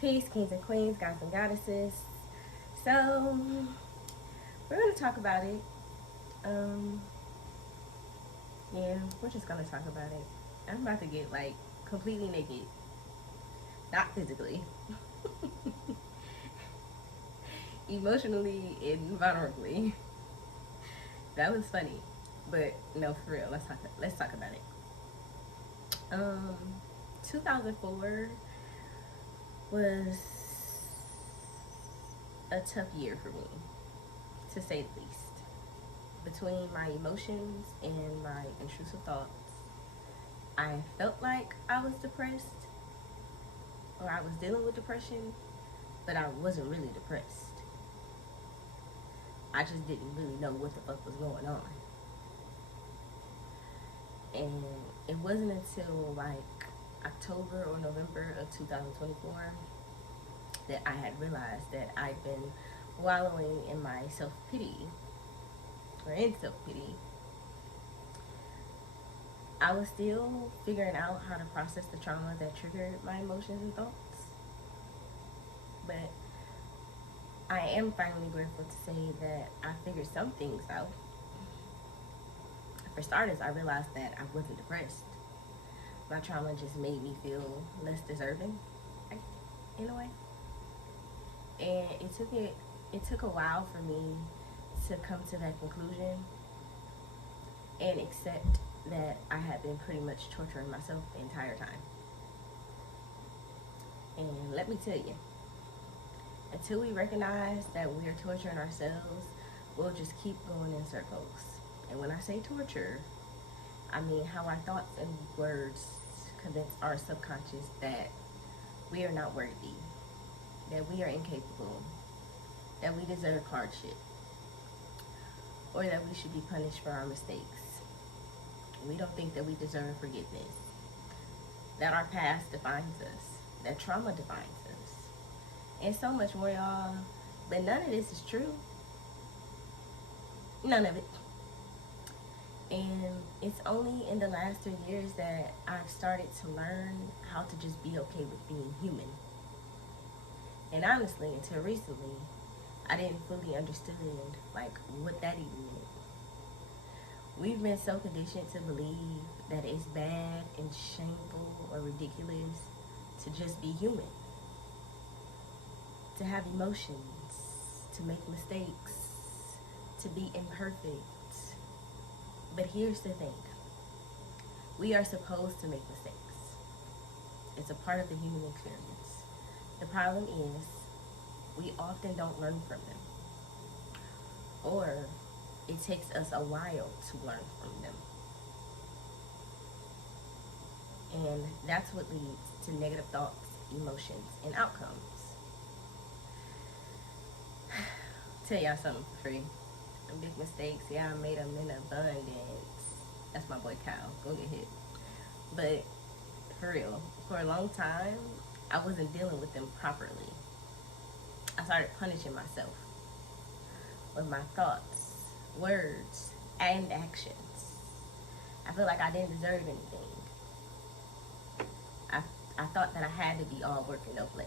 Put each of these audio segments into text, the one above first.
Peace, kings and queens, gods and goddesses. So, we're going to talk about it. Um, yeah, we're just going to talk about it. I'm about to get like completely naked. Not physically, emotionally and vulnerably. That was funny. But no, for real, let's talk about it. Um 2004 was a tough year for me, to say the least. Between my emotions and my intrusive thoughts, I felt like I was depressed or I was dealing with depression, but I wasn't really depressed. I just didn't really know what the fuck was going on. And it wasn't until like October or November of 2024 that I had realized that I'd been wallowing in my self pity or in self pity. I was still figuring out how to process the trauma that triggered my emotions and thoughts, but I am finally grateful to say that I figured some things out. For starters, I realized that I wasn't depressed. My trauma just made me feel less deserving, in a way. And it took a while for me to come to that conclusion and accept that I had been pretty much torturing myself the entire time. And let me tell you, until we recognize that we're torturing ourselves, we'll just keep going in circles. And when I say torture, I mean how our thoughts and words convince our subconscious that we are not worthy, that we are incapable, that we deserve hardship, or that we should be punished for our mistakes. We don't think that we deserve forgiveness, that our past defines us, that trauma defines us, and so much more, y'all. But none of this is true. None of it. And it's only in the last 3 years that I've started to learn how to just be okay with being human. And honestly, until recently, I didn't fully understand like what that even meant. We've been so conditioned to believe that it's bad and shameful or ridiculous to just be human, to have emotions, to make mistakes, to be imperfect. But here's the thing, we are supposed to make mistakes. It's a part of the human experience. The problem is, we often don't learn from them, or it takes us a while to learn from them. And that's what leads to negative thoughts, emotions, and outcomes. Tell y'all something for free. Big mistakes, yeah, I made them in abundance. That's my boy Kyle. Go get hit. But for real, for a long time, I wasn't dealing with them properly. I started punishing myself with my thoughts, words, and actions. I feel like I didn't deserve anything. I, I thought that I had to be all work and no play.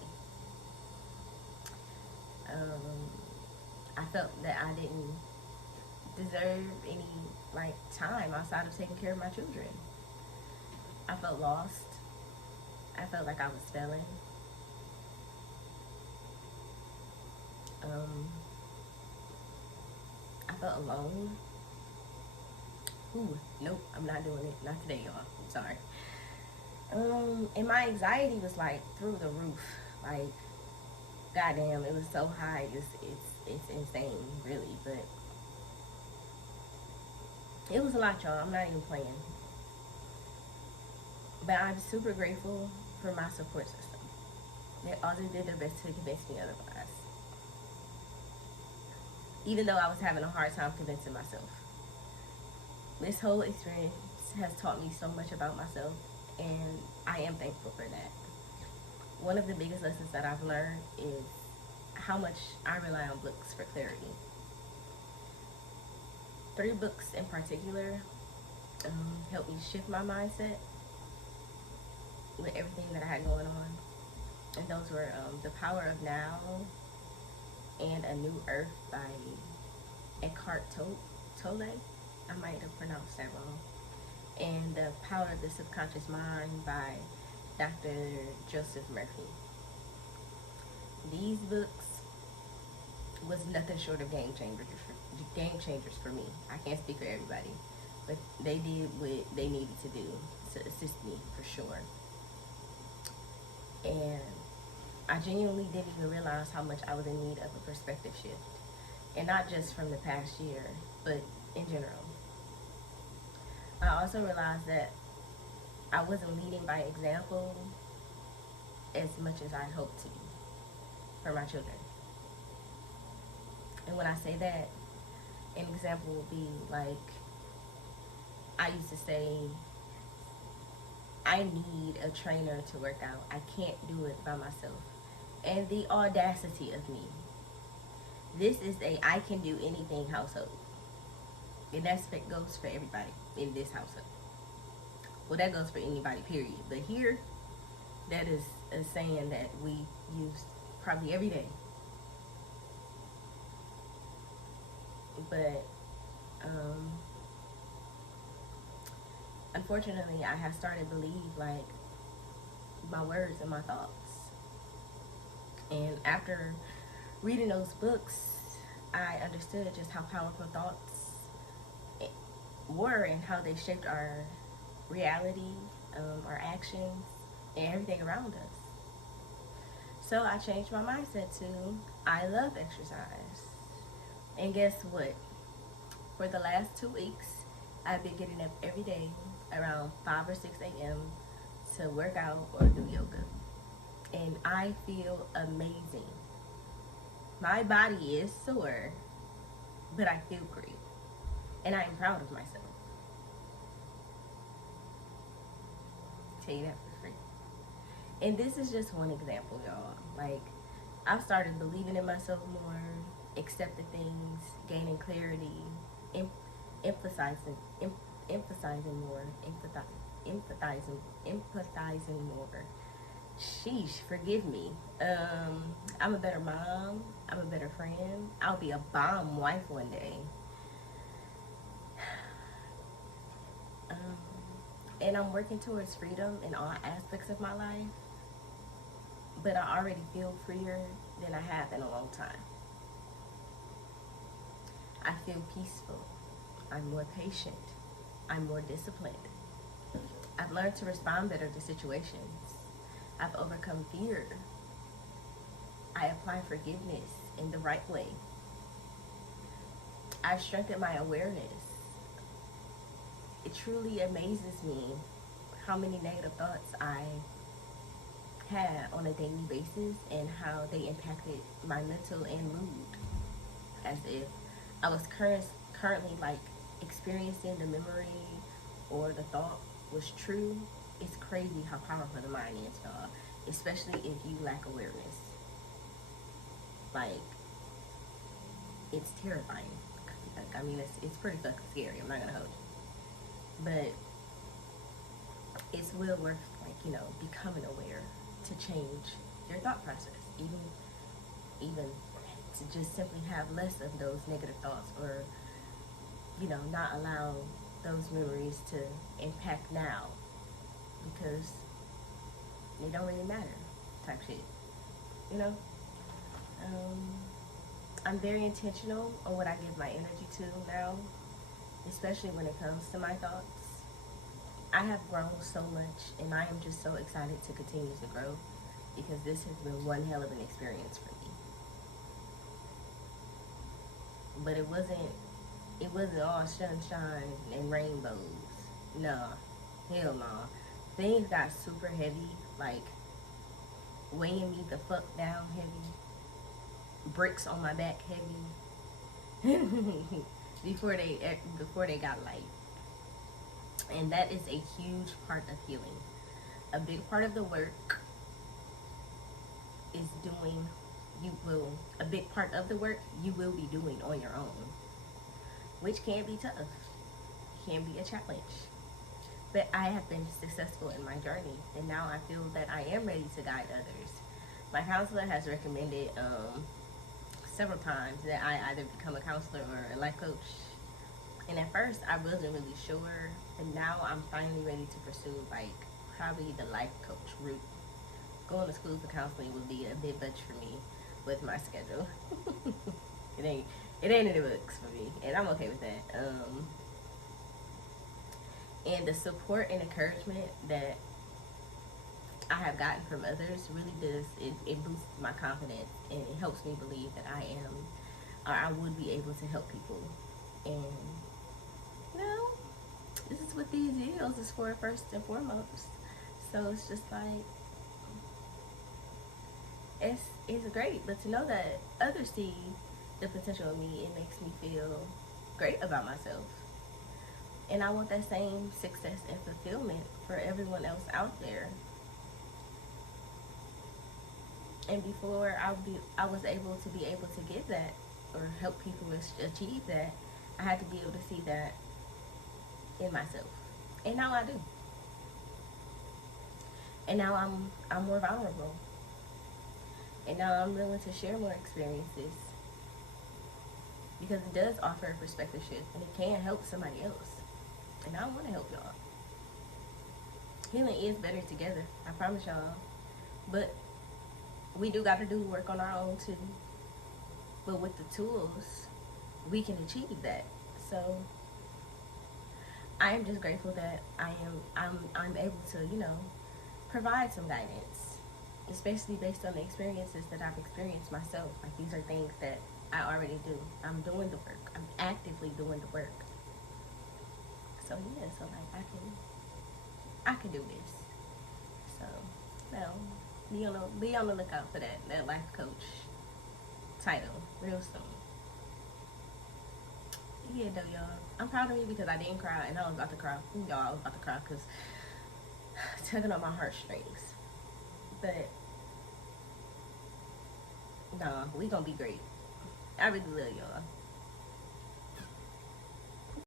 I felt that I didn't deserve any like time outside of taking care of my children. I felt lost. I felt like I was failing. Um, I felt alone. Ooh, nope, I'm not doing it. Not today, y'all. I'm sorry. And my anxiety was like through the roof. Like, goddamn, it was so high. It's insane, really. But it was a lot, y'all. I'm not even playing. But I'm super grateful for my support system. They all did their best to convince me otherwise. Even though I was having a hard time convincing myself. This whole experience has taught me so much about myself, and I am thankful for that. One of the biggest lessons that I've learned is how much I rely on books for clarity. Three books in particular helped me shift my mindset with everything that I had going on. And those were The Power of Now and A New Earth by Eckhart Tolle. I might have pronounced that wrong. And The Power of the Subconscious Mind by Dr. Joseph Murphy. These books was nothing short of game changers for me. I can't speak for everybody, but they did what they needed to do to assist me for sure. And I genuinely didn't even realize how much I was in need of a perspective shift. And not just from the past year, but in general. I also realized that I wasn't leading by example as much as I hoped to for my children. And when I say that, an example would be like, I used to say, I need a trainer to work out. I can't do it by myself. And the audacity of me. This is a I can do anything household. And that goes for everybody in this household. Well, that goes for anybody, period. But here, that is a saying that we use probably every day. But unfortunately, I have started to believe like my words and my thoughts. And after reading those books, I understood just how powerful thoughts were and how they shaped our reality, our actions, and everything around us. So I changed my mindset to I love exercise. And guess what? For the last 2 weeks, I've been getting up every day around 5 or 6 a.m. to work out or do yoga. And I feel amazing. My body is sore, but I feel great. And I am proud of myself. Tell you that for free. And this is just one example, y'all. Like, I've started believing in myself more, accepting things, gaining clarity, empathizing more, empathizing more. Sheesh, forgive me. I'm a better mom. I'm a better friend. I'll be a bomb wife one day. And I'm working towards freedom in all aspects of my life. But I already feel freer than I have in a long time. I feel peaceful. I'm more patient. I'm more disciplined. I've learned to respond better to situations. I've overcome fear. I apply forgiveness in the right way. I've strengthened my awareness. It truly amazes me how many negative thoughts I had on a daily basis and how they impacted my mental and mood. As if I was currently like experiencing the memory or the thought was true. It's crazy how powerful the mind is, y'all. Especially if you lack awareness. Like, it's terrifying. I mean, it's pretty fucking scary. I'm not gonna hold you. But it's well worth, like, you know, becoming aware to change your thought process. Even to just simply have less of those negative thoughts, or, you know, not allow those memories to impact now, because they don't really matter, type shit, you know. I'm very intentional on what I give my energy to now, especially when it comes to my thoughts. I have grown so much, and I am just so excited to continue to grow, because this has been one hell of an experience for me. But it wasn't all sunshine and rainbows. Nah, hell nah. Things got super heavy, like weighing me the fuck down heavy. Bricks on my back heavy. before they got light. And that is a huge part of healing. A big part of the work is a big part of the work you will be doing on your own, which can be tough, can be a challenge. But I have been successful in my journey, and now I feel that I am ready to guide others. My counselor has recommended several times that I either become a counselor or a life coach. And at first, I wasn't really sure, and now I'm finally ready to pursue like probably the life coach route. Going to school for counseling would be a bit much for me with my schedule. it ain't it ain't in the books for me, and I'm okay with that. And the support and encouragement that I have gotten from others really does it boosts my confidence, and it helps me believe that I am or I would be able to help people. And you know, this is what these videos is for first and foremost. So it's just like it's great, but to know that others see the potential in me, it makes me feel great about myself. And I want that same success and fulfillment for everyone else out there. And before I was able to give that or help people achieve that, I had to be able to see that in myself. And now I do. And now I'm more vulnerable. And now I'm willing to share more experiences because it does offer a perspective shift and it can help somebody else. And I want to help y'all. Healing is better together. I promise y'all. But we do got to do work on our own too. But with the tools, we can achieve that. So I am just grateful that I'm able to, provide some guidance, especially based on the experiences that I've experienced myself. Like these are things that I already do. I'm doing the work. I'm actively doing the work. So yeah, so like I can do this. So now be on the lookout for that life coach title real soon. Yeah, though, y'all. I'm proud of me because I didn't cry, and I was about to cry. Y'all, I was about to cry because tugging on my heartstrings. But nah, we gonna be great. I really love y'all.